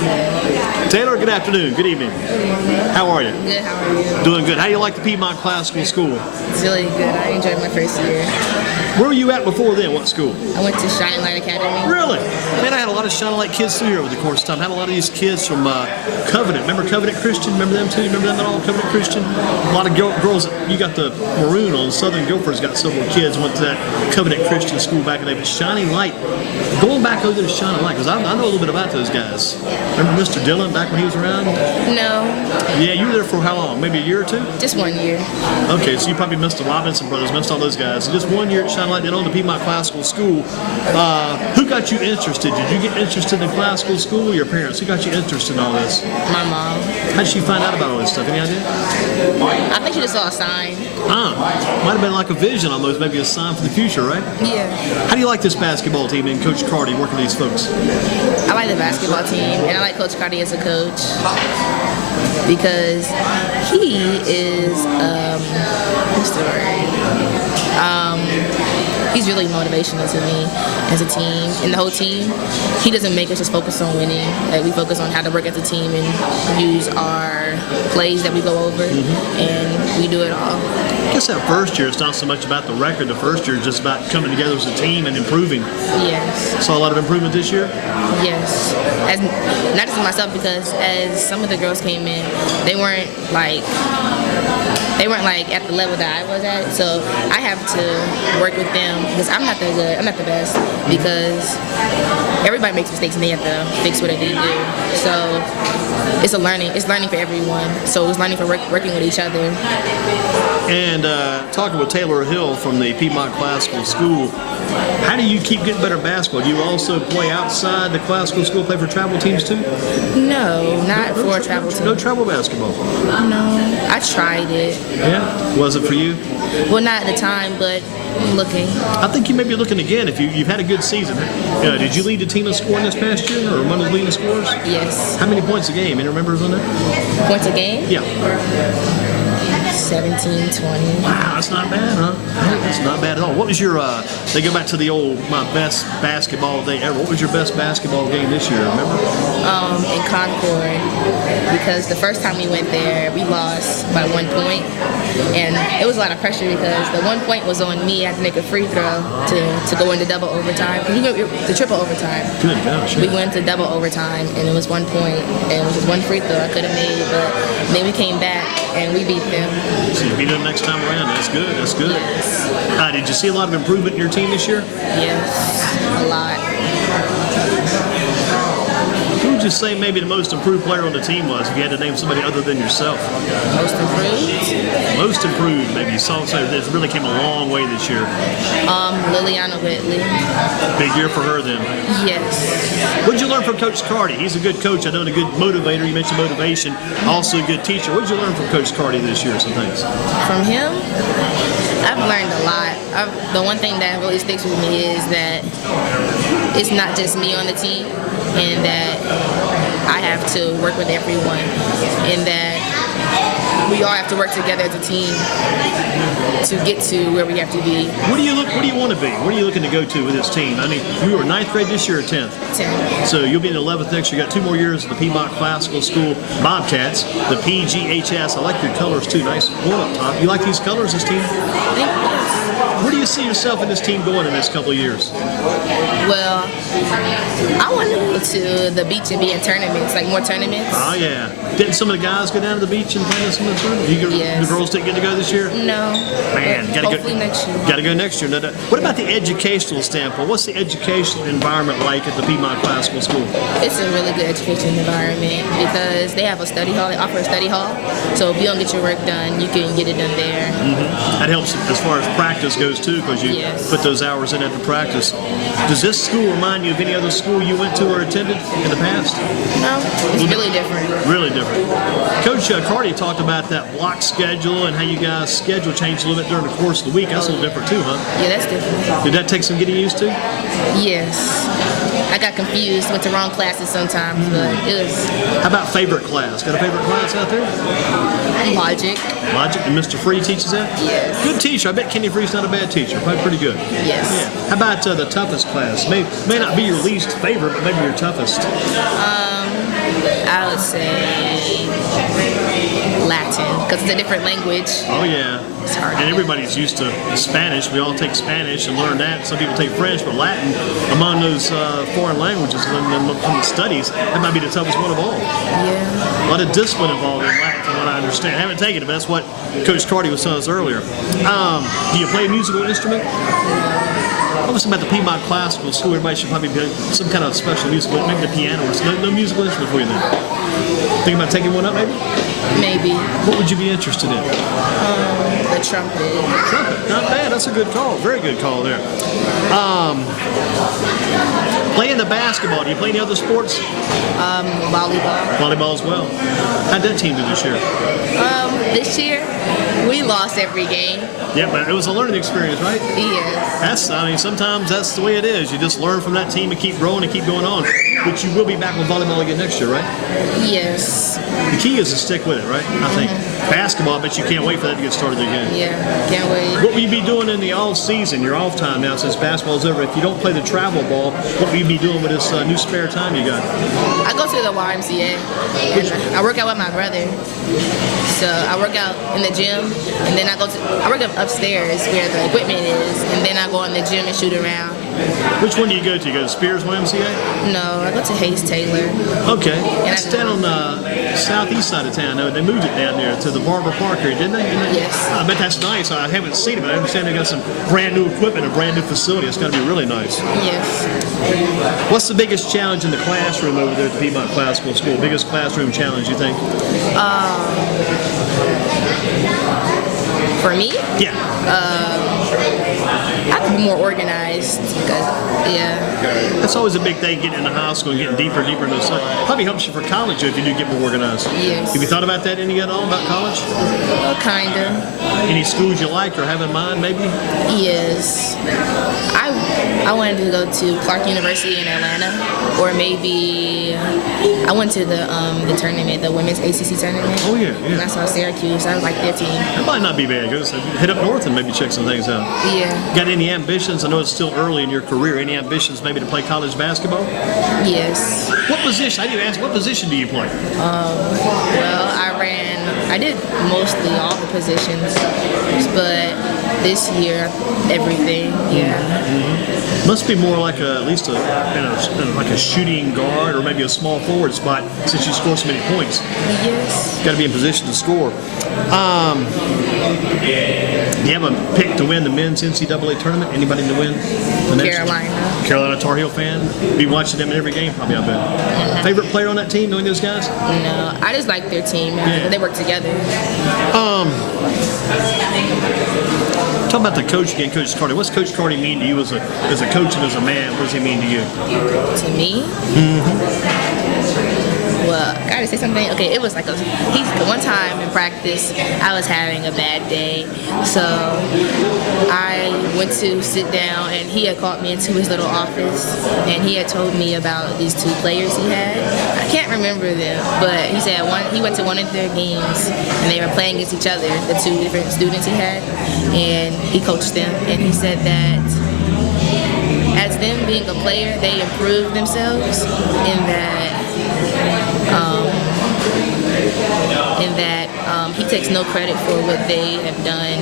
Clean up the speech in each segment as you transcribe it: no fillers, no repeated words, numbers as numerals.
Taylor, good afternoon. Good evening. How are you? Good, how are you? Doing good. How do you like the Piedmont Classical School? It's really good. I enjoyed my first year. Where were you at before then? What school? I went to Shining Light Academy. Really? Man, I had a lot of Shining Light kids through here over the course of time. I had a lot of these kids from Covenant. Remember Covenant Christian? Remember them too? Remember them at all? Covenant Christian? A lot of girls. You got the maroon on. Southern Gophers got several kids went to that Covenant Christian school back in the day. But Shining Light, going back over to Shining Light, because I know a little bit about those guys. Remember Mr. Dillon back when he was around? No. Yeah, you were there for how long? Maybe a year or two? Just 1 year. Okay, so you probably missed the Robinson brothers, missed all those guys. So just 1 year at Shining Light, then on to Piedmont Classical School. Who got you interested? Did you get interested in classical school or your parents? Who got you interested in all this? My mom. How did she find out about all this stuff? Any idea? I think she just saw a sign. Might have been like a vision almost, maybe a sign for the future, right? Yeah. How do you like this basketball team and Coach Cardi working with these folks? I like the basketball team, and I like Coach Cardi as a coach because he is, what's the word? He's really motivational to me as a team, and the whole team. He doesn't make us just focus on winning. Like, we focus on how to work as a team and use our plays that we go over, and we do it all. I guess that first year, it's not so much about the record. The first year is just about coming together as a team and improving. Yes. Saw a lot of improvement this year? Yes. As not just myself, because as some of the girls came in, they weren't like at the level that I was at. So I have to work with them because I'm not that good. I'm not the best because everybody makes mistakes and they have to fix what they need to do. So it's learning for everyone. So it's learning for working with each other. And talking with Taylor Hill from the Piedmont Classical School, how do you keep getting better at basketball? Do you also play outside the classical school, play for travel teams too? No, not for a travel team. No travel basketball? No, I tried it. Yeah? Was it for you? Well, not at the time, but I'm looking. I think you may be looking again if you've had a good season. Did you lead the team in scoring this past year, or one of the leading scorers? Yes. How many points a game? Any members on that? Points a game? Yeah. 17, 20. Wow, that's not bad, huh? That's not bad at all. What was your, they go back to the old, my best basketball day ever. What was your best basketball game this year, remember? In Concord, because the first time we went there, we lost by 1 point. And it was a lot of pressure because the 1 point was on me. I had to make a free throw to go into double overtime. We went to triple overtime. Good gosh. We went to double overtime, and it was 1 point, and it was just one free throw I could have made. But then we came back, and we beat them. So you beat them next time around. That's good. That's good. Yes. Did you see a lot of improvement in your team this year? Yes, a lot. Who would you say maybe the most improved player on the team was, if you had to name somebody other than yourself? Most improved? Most improved, maybe. You saw this really came a long way this year. Liliana Whitley. Big year for her then. Yes. What did you learn from Coach Cardi? He's a good coach. I know, and a good motivator. You mentioned motivation. Also a good teacher. What did you learn from Coach Cardi this year? Some things. From him, I've learned a lot. The one thing that really sticks with me is that it's not just me on the team, and that I have to work with everyone, and that we all have to work together as a team to get to where we have to be. What do you want to be? What are you looking to go to with this team? I mean, you were 9th grade this year or 10th? 10th. So you'll be in 11th next year. You got 2 more years at the Piedmont Classical School Bobcats, the PGHS. I like your colors too. Nice one up top. You like these colors, this team? Where do you see yourself in this team going in the next couple of years? Well, I want to go to the beach and be in tournaments, like more tournaments. Oh, yeah. Didn't some of the guys go down to the beach and play in some of the tournaments? Yes. The girls didn't get to go this year? No. Man, hopefully next year. Got to go next year. What about the educational standpoint? What's the educational environment like at the Piedmont Classical School? It's a really good education environment because they have a study hall. They offer a study hall. So if you don't get your work done, you can get it done there. That helps as far as practice goes too, because you put those hours in after practice. Does this school remind you of any other school you went to or attended in the past? No, it's really different. Really different. Coach Cardi talked about that block schedule and how you guys' schedule changed a little bit during the course of the week. That's a little different too, huh? Yeah, that's different. Did that take some getting used to? Yes. I got confused, went to wrong classes sometimes, but it was... How about favorite class? Got a favorite class out there? Logic. Logic? And Mr. Free teaches that? Yes. Good teacher. I bet Kenny Free's not a bad teacher. Probably pretty good. Yes. Yeah. How about the toughest class? May not be your least favorite, but maybe your toughest. would say Latin, because it's a different language. Oh yeah. It's hard. And everybody's used to Spanish. We all take Spanish and learn that. Some people take French, but Latin, among those foreign languages and the studies, that might be the toughest one of all. Yeah. A lot of discipline involved in Latin, from what I understand. I haven't taken it, but that's what Coach Carty was telling us earlier. Do you play a musical instrument? I was about the Piedmont Classical School. Everybody should probably be some kind of special musical, maybe the piano or something. No musical instrument for you then. Think about taking one up, maybe? Maybe. What would you be interested in? The trumpet. Trumpet. Not bad. That's a good call. Very good call there. Playing the basketball. Do you play any other sports? Volleyball. Volleyball as well. How'd that team do this year? This year, we lost every game. Yeah, but it was a learning experience, right? Yes. Sometimes that's the way it is. You just learn from that team and keep growing and keep going on. But you will be back with volleyball again next year, right? Yes. The key is to stick with it, right? I think. Basketball, I bet you can't wait for that to get started again. Yeah, can't wait. What will you be doing in the off season, your off time now since basketball's over? If you don't play the travel ball, what will you be doing with this new spare time you got? I go to the YMCA. And I work out with my brother. So I work out in the gym, and then I work up upstairs where the equipment is, and then I go in the gym and shoot around. Which one do you go to? You go to Spears YMCA? No, I go to Hayes Taylor. Okay. That's down on the southeast side of town. No, they moved it down there to the Barber Park area, didn't they? Yes. I bet that's nice. I haven't seen it, but I understand they got some brand new equipment, a brand new facility. It's got to be really nice. Yes. What's the biggest challenge in the classroom over there at the Piedmont Classical School? Biggest classroom challenge, you think? For me? Yeah. I have to be more organized because, That's always a big thing, getting into high school and getting deeper and deeper into the stuff. Probably helps you for college if you do get more organized. Yes. Have you thought about that any at all, about college? Kinda. Any schools you like or have in mind, maybe? Yes. I wanted to go to Clark University in Atlanta, or maybe I went to the tournament, the women's ACC tournament. Oh, yeah. And I saw Syracuse. I was like 15. That might not be bad. Just head up north and maybe check some things out. Yeah. Got any ambitions? I know it's still early in your career. Any ambitions maybe to play college basketball? Yes. What position? I didn't ask, what position do you play? Well, I did mostly all the positions, but this year, everything, Must be more like at least like a shooting guard or maybe a small forward spot since you score so many points. Yes. Got to be in position to score. Do you have a pick to win the men's NCAA tournament? Anybody to win? Carolina Tar Heel fan? Be watching them in every game, probably, I bet. Favorite player on that team, knowing those guys? No, I just like their team. They work together. Talk about the coach again, Coach Carty. What's Coach Carty mean to you as a coach and as a man? What does he mean to you? To me? Well, I gotta say something. Okay, it was like one time in practice, I was having a bad day, so I went to sit down, and he had called me into his little office, and he had told me about these two players he had. I can't remember them, but he said he went to one of their games, and they were playing against each other, the two different students he had, and he coached them, and he said that as them being a player, they improved themselves in that he takes no credit for what they have done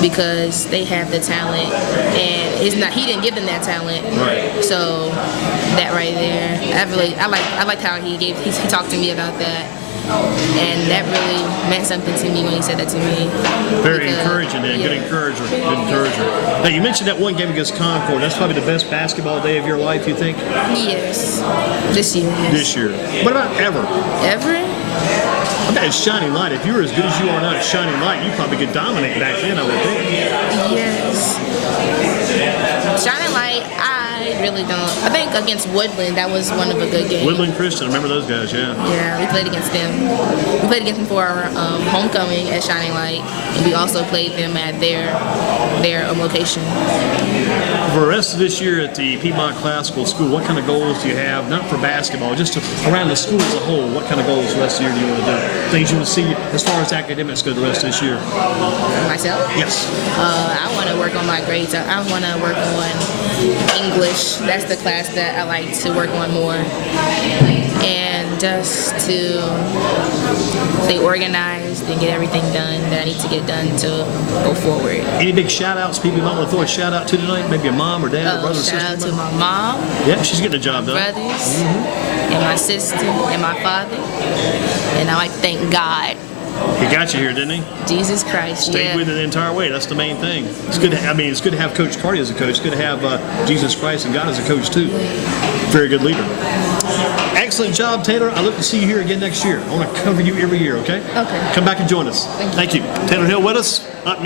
because they have the talent, and he didn't give them that talent. Right. So that right there, I liked how he talked to me about that. And that really meant something to me when he said that to me. Very encouraging, man. Good encourager. Good encourager. Now, you mentioned that one game against Concord. That's probably the best basketball day of your life, you think? Yes. This year, yes. This year. What about ever? Ever? I bet it's Shining Light. If you were as good as you are now at Shining Light, you probably could dominate back then, I would think. Yes. Shining Light, I really don't. I think against Woodland, that was one of a good game. Woodland Christian, I remember those guys, yeah. Yeah, we played against them. We played against them for our homecoming at Shining Light, and we also played them at their location. For the rest of this year at the Piedmont Classical School, what kind of goals do you have, not for basketball, just around the school as a whole? What kind of goals the rest of the year do you want to do? Things you want to see as far as academics go the rest of this year? Myself? Yes. I want to work on my grades. I want to work on English. That's the class that I like to work on more. And just to stay organized and get everything done that I need to get done to go forward. Any big shout outs people you might want to throw a shout out to tonight? Maybe a mom or dad or brother or sister? Shout out to my mom, Yeah, she's getting the job done. brothers, and my sister, and my father. And I like to thank God, He got you here, didn't he? Jesus Christ. Stayed Yeah. with it the entire way. That's the main thing. It's good. It's good to have Coach Carty as a coach. It's good to have Jesus Christ and God as a coach too. Very good leader. Excellent job, Taylor. I look to see you here again next year. I want to cover you every year. Okay? Okay. Come back and join us. Thank you. Taylor Hill with us. Up